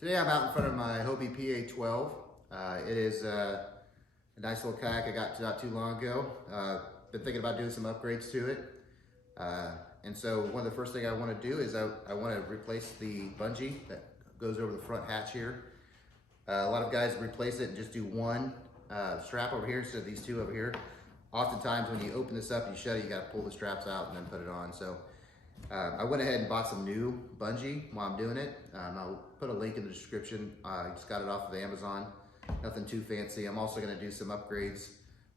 Today I'm out in front of my Hobie PA12. It is a nice little kayak I got not too long ago. Been thinking about doing some upgrades to it. And so one of the first things I want to do is I want to replace the bungee that goes over the front hatch here. A lot of guys replace it and just do one strap over here instead of these two over here. Oftentimes when you open this up and you shut it, you got to pull the straps out and then put it on. So I went ahead and bought some new bungee while I'm doing it. I'll put a link in the description. I just got it off of Amazon. Nothing too fancy. I'm also going to do some upgrades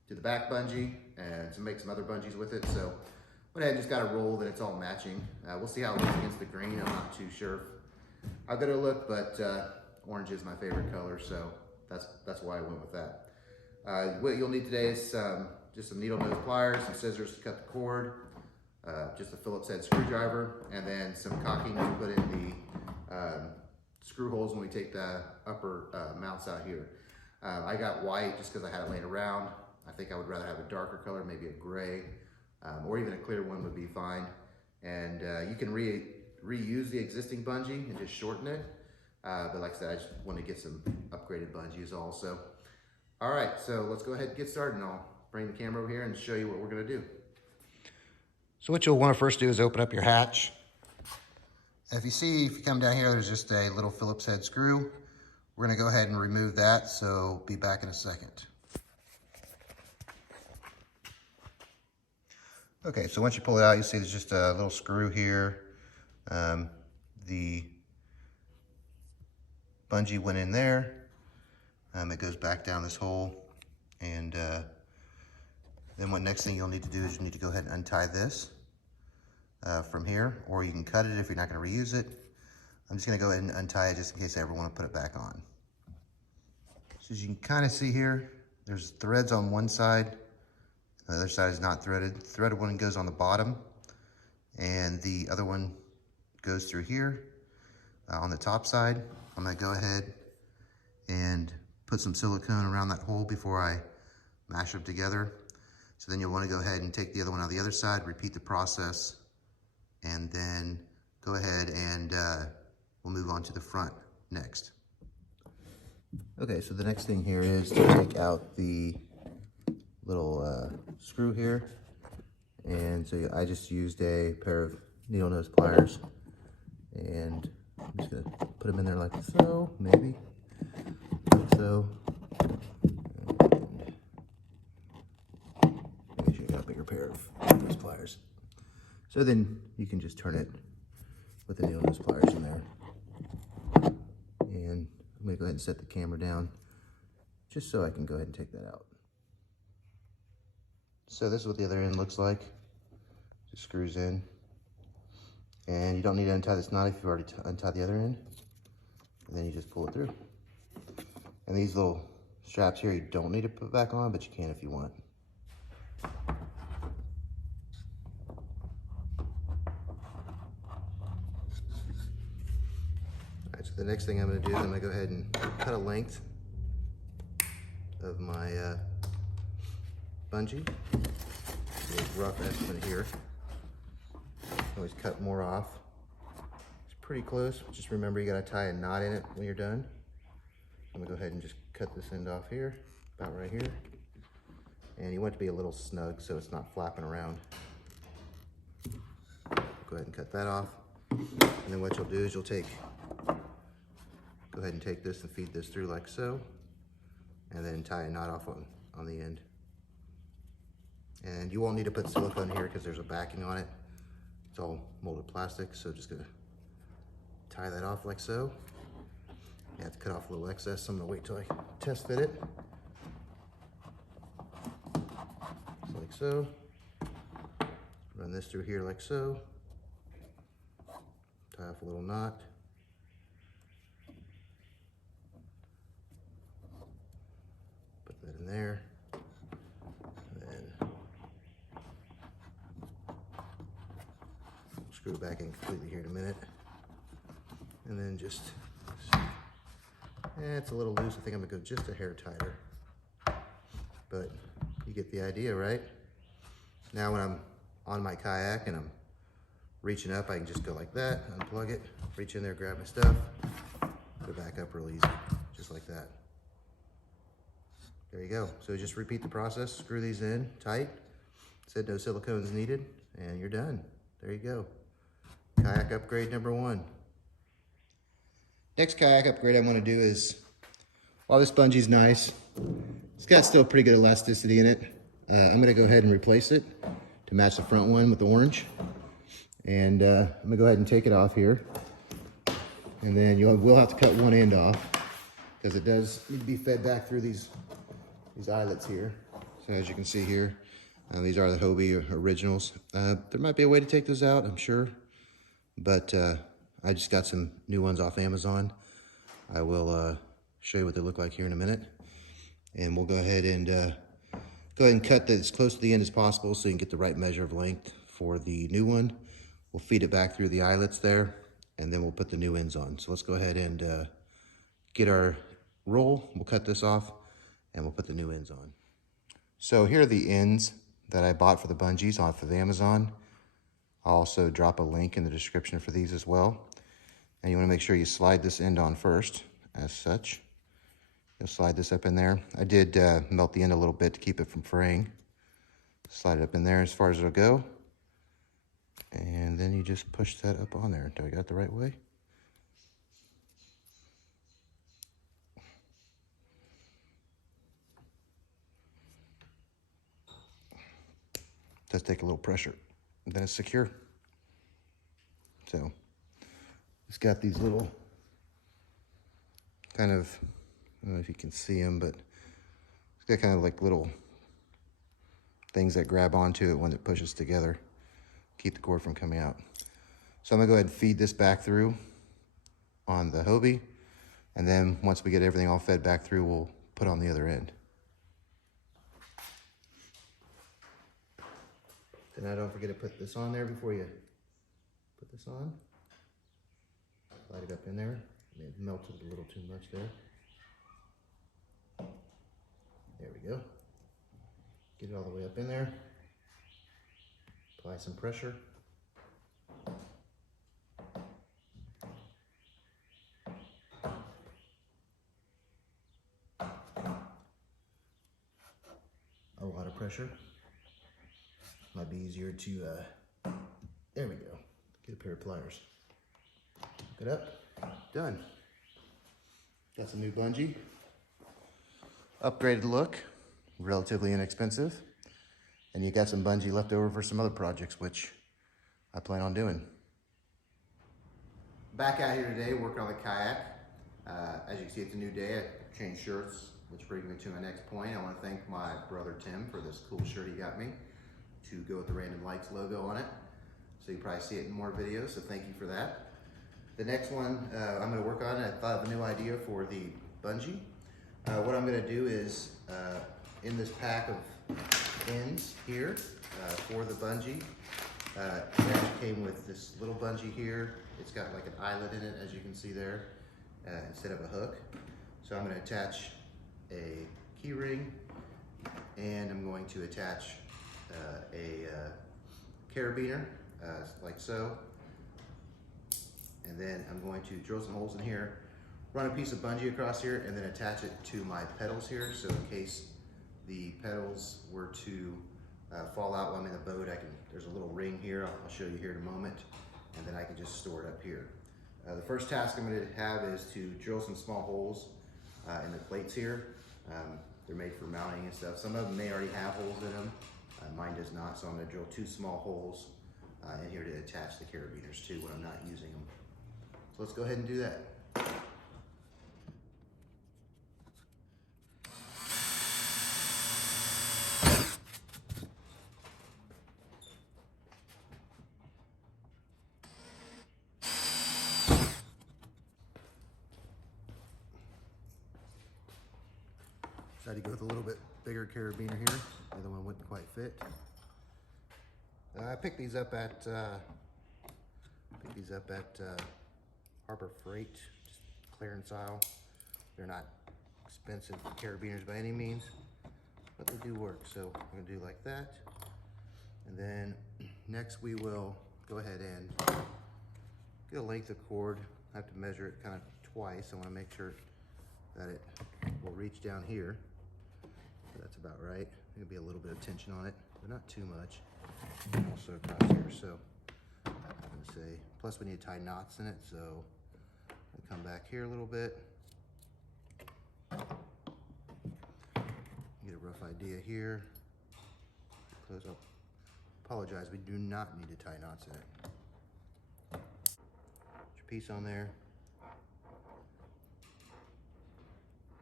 to the back bungee and to make some other bungees with it. So went ahead and just got a roll that it's all matching. We'll see how it looks against the green. I'm not too sure how good it'll look, but orange is my favorite color, so that's why I went with that. What you'll need today is just some needle nose pliers, some scissors to cut the cord, just a Phillips head screwdriver, and then some caulking to put in the screw holes when we take the upper mounts out here. I got white just because I had it laying around. I think I would rather have a darker color, maybe a gray, or even a clear one would be fine. And you can reuse the existing bungee and just shorten it. But like I said, I just want to get some upgraded bungees also. All right, so let's go ahead and get started, and I'll bring the camera over here and show you what we're gonna do. So what you'll want to first do is open up your hatch. If you come down here, there's just a little Phillips head screw. We're gonna go ahead and remove that, so be back in a second. Okay, so once you pull it out, you see there's just a little screw here. The bungee went in there. It goes back down this hole, and then what next thing you'll need to do is you need to go ahead and untie this from here, or you can cut it if you're not going to reuse it. I'm just going to go ahead and untie it just in case I ever want to put it back on. So as you can kind of see here, there's threads on one side. The other side is not threaded. The threaded one goes on the bottom, and the other one goes through here on the top side. I'm going to go ahead and put some silicone around that hole before I mash them together. So then you'll want to go ahead and take the other one on the other side, repeat the process, and then go ahead and we'll move on to the front next. Okay, so the next thing here is to take out the little screw here. And so I just used a pair of needle nose pliers, and I'm just gonna put them in there like so, maybe, like so. Make sure you got a bigger pair of those pliers. So then you can just turn it with the needle nose pliers in there. And I'm gonna go ahead and set the camera down just so I can go ahead and take that out. So this is what the other end looks like. Just screws in. And you don't need to untie this knot if you've already untied the other end. And then you just pull it through. And these little straps here you don't need to put back on, but you can if you want. Alright, so the next thing I'm going to do is I'm going to go ahead and cut a length of my bungee. A rough estimate here. Always cut more off. It's pretty close. Just remember you got to tie a knot in it when you're done. I'm going to go ahead and just cut this end off here, about right here. And you want it to be a little snug so it's not flapping around. Go ahead and cut that off. And then what you'll do is go ahead and take this and feed this through like so. And then tie a knot off on the end. And you won't need to put silicone here because there's a backing on it. It's all molded plastic, so just gonna tie that off like so. You have to cut off a little excess, so I'm gonna wait till I test fit it. Just like so. Run this through here like so. Tie off a little knot. Put that in there. Screw it back in completely here in a minute. And then just, it's a little loose. I think I'm gonna go just a hair tighter. But you get the idea, right? Now when I'm on my kayak and I'm reaching up, I can just go like that, unplug it, reach in there, grab my stuff, put it back up real easy, just like that. There you go. So just repeat the process, screw these in tight, said no silicones needed, and you're done. There you go. Kayak upgrade number 1. Next kayak upgrade I want to do is, while this bungee's nice, it's got still pretty good elasticity in it. I'm going to go ahead and replace it to match the front one with the orange. And I'm going to go ahead and take it off here. And then we'll have to cut one end off because it does need to be fed back through these eyelets here. So as you can see here, these are the Hobie originals. There might be a way to take those out, I'm sure. But I just got some new ones off Amazon. I will show you what they look like here in a minute. And we'll go ahead and cut that as close to the end as possible so you can get the right measure of length for the new one. We'll feed it back through the eyelets there, and then we'll put the new ends on. So let's go ahead and get our roll. We'll cut this off, and we'll put the new ends on. So here are the ends that I bought for the bungees off of Amazon. I'll also drop a link in the description for these as well. And you want to make sure you slide this end on first, as such. You'll slide this up in there. I did melt the end a little bit to keep it from fraying. Slide it up in there as far as it'll go. And then you just push that up on there. Do I got it the right way? It does take a little pressure. And then it's secure. So it's got these little kind of, I don't know if you can see them, but it's got kind of like little things that grab onto it when it pushes together, keep the cord from coming out. So I'm gonna go ahead and feed this back through on the Hobie, and then once we get everything all fed back through, we'll put on the other end. So now don't forget to put this on there before you put this on. Slide it up in there. It melted a little too much there. There we go. Get it all the way up in there. Apply some pressure. A lot of pressure. Might be easier to, there we go. Get a pair of pliers. Hook it up. Done. Got some new bungee. Upgraded look. Relatively inexpensive. And you got some bungee left over for some other projects, which I plan on doing. Back out here today working on the kayak. As you can see, it's a new day. I changed shirts, which brings me to my next point. I want to thank my brother Tim for this cool shirt he got me to go with the RandomLikes logo on it. So you probably see it in more videos, so thank you for that. The next one I'm going to work on, I thought of a new idea for the bungee. What I'm going to do is, in this pack of ends here for the bungee, it actually came with this little bungee here. It's got like an eyelet in it, as you can see there, instead of a hook. So I'm going to attach a key ring, and I'm going to attach a carabiner, like so. And then I'm going to drill some holes in here, run a piece of bungee across here, and then attach it to my pedals here. So in case the pedals were to fall out while I'm in the boat, there's a little ring here. I'll show you here in a moment. And then I can just store it up here. The first task I'm going to have is to drill some small holes in the plates here. They're made for mounting and stuff. Some of them may already have holes in them. Mine does not, so I'm going to drill 2 small holes in here to attach the carabiners to when I'm not using them. So let's go ahead and do that. Decided to go with a little bit bigger carabiner here. The other one wouldn't quite fit. I picked these up at Harbor Freight, just clearance aisle. They're not expensive carabiners by any means, but they do work. So I'm gonna do like that. And then next we will go ahead and get a length of cord. I have to measure it kind of twice. I want to make sure that it will reach down here. That's about right. There'll be a little bit of tension on it, but not too much. And also across here. So I'm gonna say, plus we need to tie knots in it. So I'll come back here a little bit. Get a rough idea here. Close up. Apologize, we do not need to tie knots in it. Put your piece on there.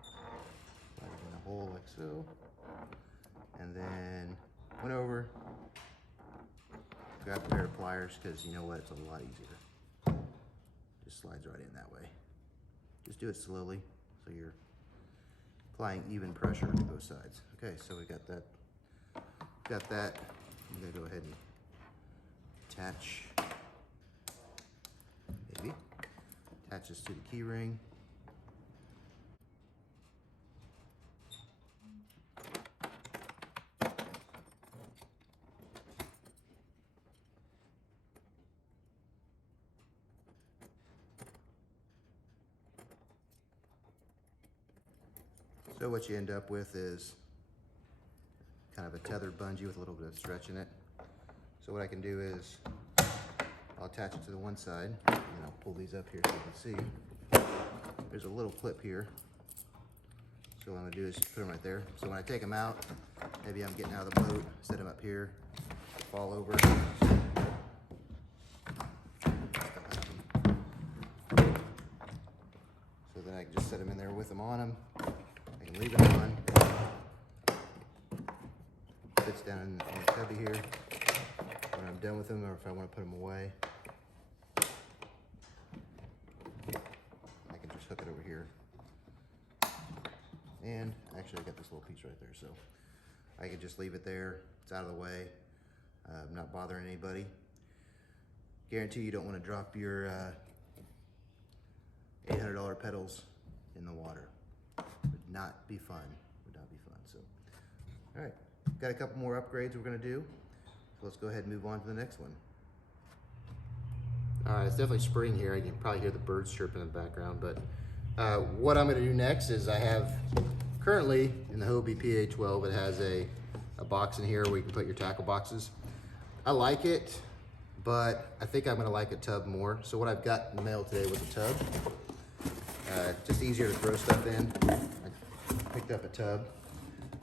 Slide it in the hole like so. And then went over, grab a pair of pliers, because you know what, it's a lot easier. Just slides right in that way. Just do it slowly so you're applying even pressure to both sides. Okay, so we got that. I'm gonna go ahead and attach, maybe, attach this to the key ring. So what you end up with is kind of a tethered bungee with a little bit of stretch in it. So what I can do is I'll attach it to the one side and I'll pull these up here so you can see. There's a little clip here. So what I'm gonna do is just put them right there. So when I take them out, maybe I'm getting out of the boat, set them up here, fall over. So then I can just set them in there with them on them. I can leave it on. Fits down in the cubby here. When I'm done with them, or if I want to put them away, I can just hook it over here. And actually I got this little piece right there, so I can just leave it there. It's out of the way. Not bothering anybody. Guarantee you don't want to drop your $800 pedals in the water. Would not be fun. Would not be fun. So, all right, got a couple more upgrades we're gonna do. So let's go ahead and move on to the next one. All right, it's definitely spring here. You can probably hear the birds chirping in the background, but what I'm gonna do next is I have currently in the Hobie PA12, it has a box in here where you can put your tackle boxes. I like it, but I think I'm gonna like a tub more. So what I've got in the mail today was a tub. Just easier to throw stuff in. I picked up a tub.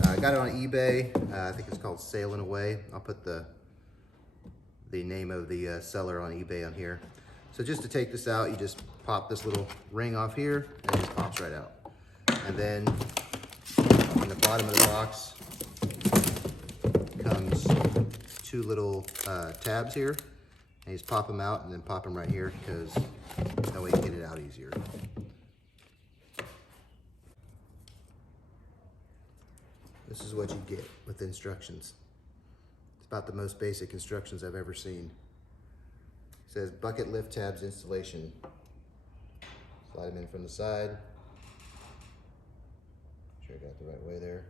I got it on eBay. I think it's called Sailing Away. I'll put the name of the seller on eBay on here. So just to take this out, you just pop this little ring off here and it just pops right out. And then in the bottom of the box comes two little tabs here. And you just pop them out and then pop them right here, because that way you can get it out easier. This is what you get with instructions. It's about the most basic instructions I've ever seen. It says bucket lift tabs installation. Slide them in from the side. Make sure I got the right way there.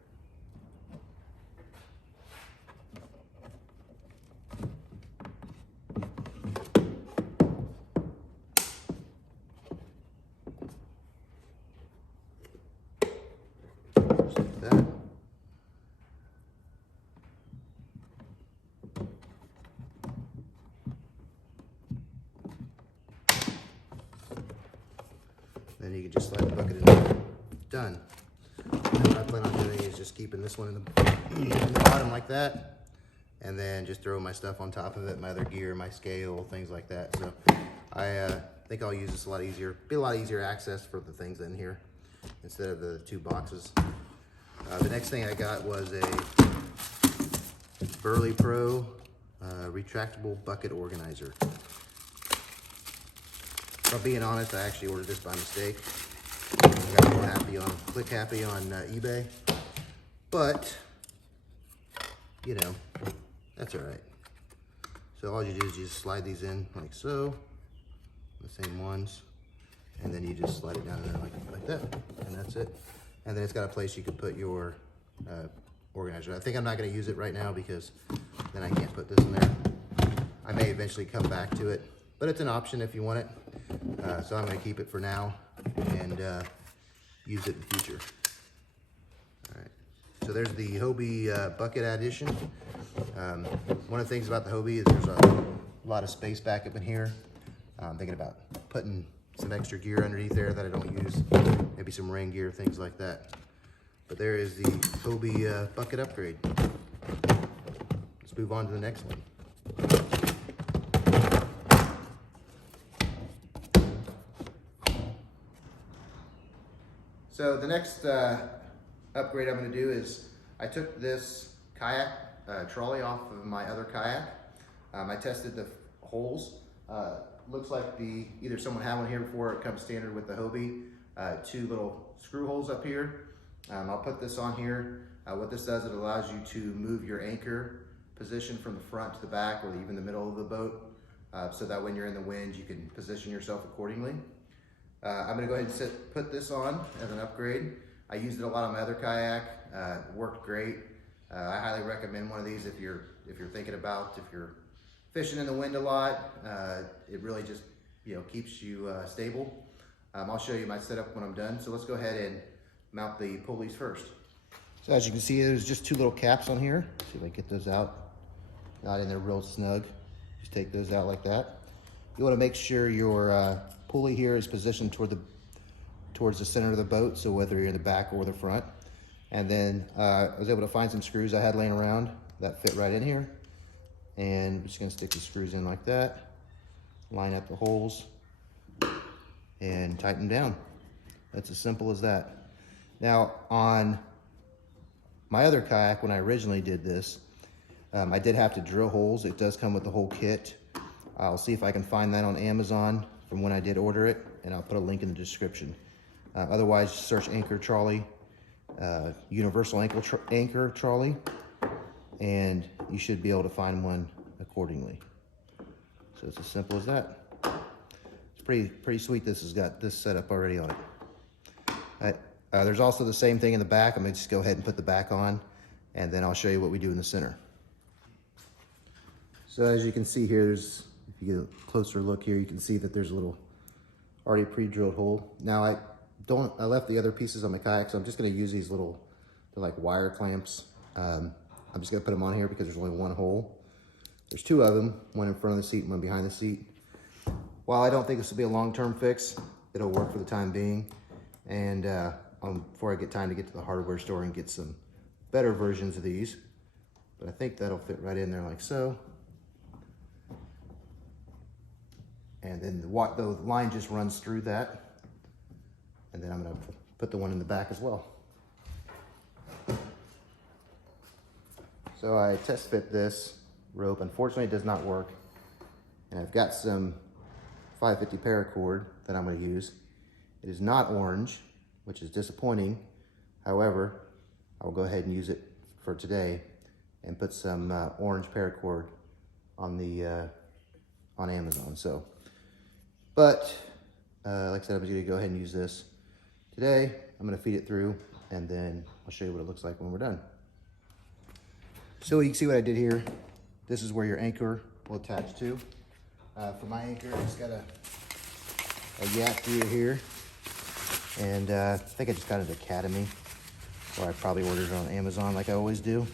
Just like that. Then you can just slide the bucket in there. Done. And what I plan on doing is just keeping this one in the bottom like that, and then just throw my stuff on top of it, my other gear, my scale, things like that. So I think I'll use this a lot easier. Be a lot easier access for the things in here instead of the two boxes. The next thing I got was a Hobie Pro retractable bucket organizer. If I'm being honest, I actually ordered this by mistake. I got real happy on eBay, but you know, that's all right. So all you do is you just slide these in like so, the same ones, and then you just slide it down in there like that, and that's it. And then it's got a place you can put your organizer. I think I'm not going to use it right now because then I can't put this in there. I may eventually come back to it, but it's an option if you want it. So I'm going to keep it for now. and use it in the future. All right, so there's the Hobie bucket addition. One of the things about the Hobie is there's a lot of space back up in here. I'm thinking about putting some extra gear underneath there that I don't use, maybe some rain gear, things like that. But there is the Hobie bucket upgrade. Let's move on to the next one. So the next upgrade I'm going to do is I took this kayak trolley off of my other kayak. I tested the holes. Looks like either someone had one here before, it comes standard with the Hobie. 2 little screw holes up here. I'll put this on here. What this does, it allows you to move your anchor position from the front to the back or even the middle of the boat, so that when you're in the wind, you can position yourself accordingly. I'm gonna go ahead and put this on as an upgrade. I used it a lot on my other kayak. It worked great. I highly recommend one of these if you're thinking about, if you're fishing in the wind a lot. It really just keeps you stable. I'll show you my setup when I'm done. So let's go ahead and mount the pulleys first. So as you can see, there's just 2 little caps on here. Let's see if I can get those out. Not in there real snug. Just take those out like that. You want to make sure your pulley here is positioned towards the center of the boat, so whether you're in the back or the front. And then I was able to find some screws I had laying around that fit right in here. And I'm just gonna stick the screws in like that, line up the holes, and tighten them down. That's as simple as that. Now, on my other kayak, when I originally did this, I did have to drill holes. It does come with the whole kit. I'll see if I can find that on Amazon from when I did order it, and I'll put a link in the description. Otherwise, search anchor trolley, universal anchor trolley, and you should be able to find one accordingly. So it's as simple as that. It's pretty sweet. This has got this setup already on it. There's also the same thing in the back. I'm gonna just go ahead and put the back on, and then I'll show you what we do in the center. So as you can see here, if you get a closer look here, you can see that there's a little already pre-drilled hole. Now I left the other pieces on my kayak, so I'm just gonna use these they're like wire clamps. I'm just gonna put them on here because there's only 1 hole. There's 2 of them, one in front of the seat and one behind the seat. While I don't think this will be a long-term fix, it'll work for the time being. And before I get time to get to the hardware store and get some better versions of these, but I think that'll fit right in there like so. And then the line just runs through that. And then I'm gonna put the one in the back as well. So I test fit this rope. Unfortunately, it does not work. And I've got some 550 paracord that I'm gonna use. It is not orange, which is disappointing. However, I will go ahead and use it for today and put some orange paracord on on Amazon. So, but like I said, I'm just gonna go ahead and use this today. I'm gonna feed it through, and then I'll show you what it looks like when we're done. So you can see what I did here. This is where your anchor will attach to. For my anchor, I just got a yak gear here. And I think I just got it at Academy, or I probably ordered it on Amazon like I always do.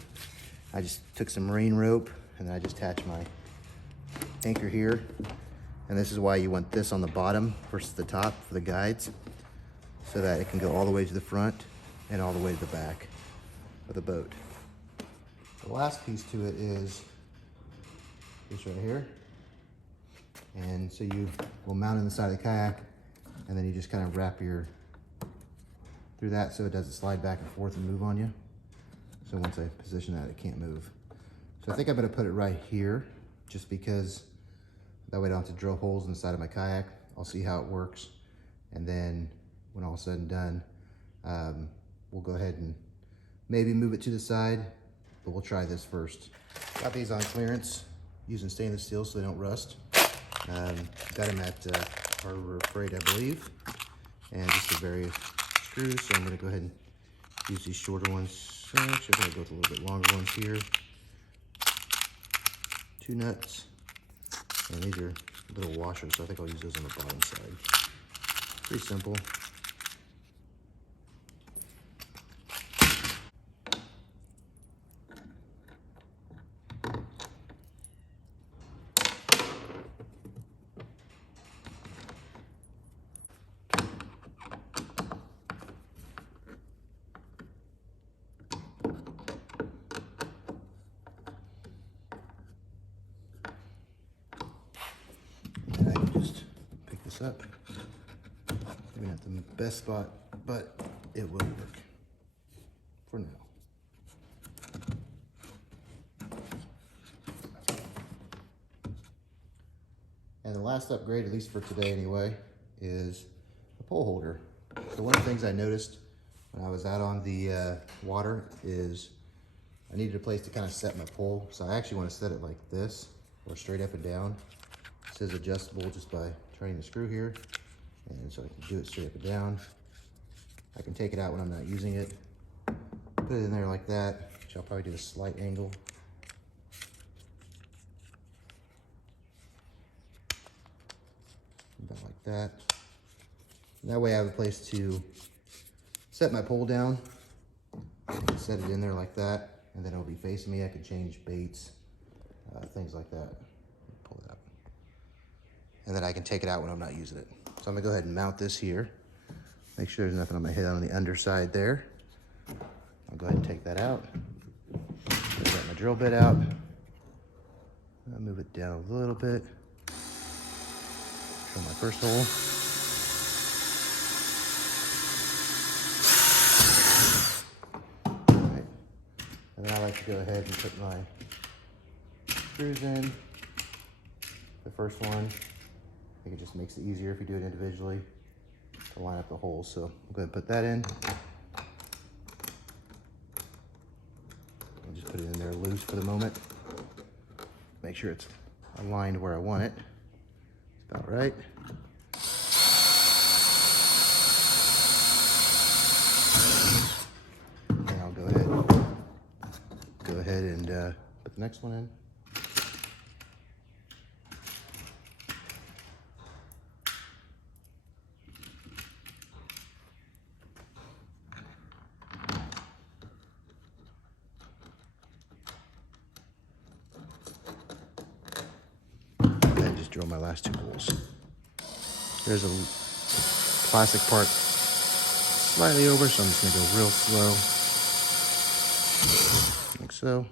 I just took some marine rope, and then I just attached my anchor here. And this is why you want this on the bottom versus the top for the guides, so that it can go all the way to the front and all the way to the back of the boat. The last piece to it is this right here. And so you will mount it on the side of the kayak, and then you just kind of wrap through that so it doesn't slide back and forth and move on you. So once I position that, it can't move. So I think I'm gonna put it right here, just because that way I don't have to drill holes in the side of my kayak. I'll see how it works. And then when all is said and done, we'll go ahead and maybe move it to the side, but we'll try this first. Got these on clearance using stainless steel so they don't rust. Got them at Harbor Freight, I believe. And just the various screws, so I'm gonna go ahead and use these shorter ones. Actually, I'm gonna go with a little bit longer ones here. 2 nuts. And these are little washers, so I think I'll use those on the bottom side. Pretty simple. up. Maybe not the best spot, but it will work for now. And the last upgrade, at least for today anyway, is a pole holder. So one of the things I noticed when I was out on the water is I needed a place to kind of set my pole. So I actually want to set it like this, or straight up and down. This is adjustable just by turning the screw here. And so I can do it straight up and down. I can take it out when I'm not using it. Put it in there like that, which I'll probably do a slight angle. About like that. And that way I have a place to set my pole down. Set it in there like that, and then it'll be facing me. I can change baits, things like that. Pull it out. And then I can take it out when I'm not using it. So I'm gonna go ahead and mount this here. Make sure there's nothing on my head on the underside there. I'll go ahead and take that out. Get my drill bit out. I'll move it down a little bit. Show my first hole. All right. And then I like to go ahead and put my screws in. The first one, I think it just makes it easier if you do it individually to line up the holes. So I'll go ahead and put that in. I'll just put it in there loose for the moment. Make sure it's aligned where I want it. About right. And I'll go ahead and put the next one in. And just drill my last two holes. There's a plastic part slightly over, so I'm just gonna go real slow, like so.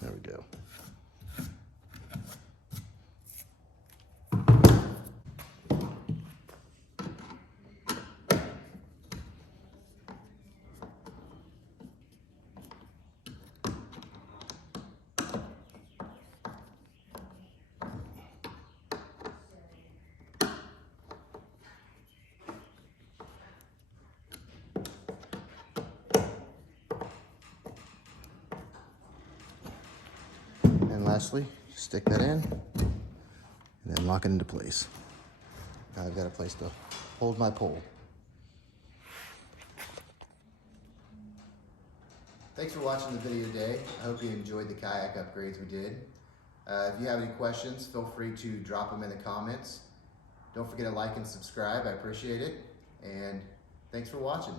There we go. And lastly, stick that in and then lock it into place. Now I've got a place to hold my pole. Thanks for watching the video today. I hope you enjoyed the kayak upgrades we did. If you have any questions, feel free to drop them in the comments. Don't forget to like and subscribe. I appreciate it. And thanks for watching.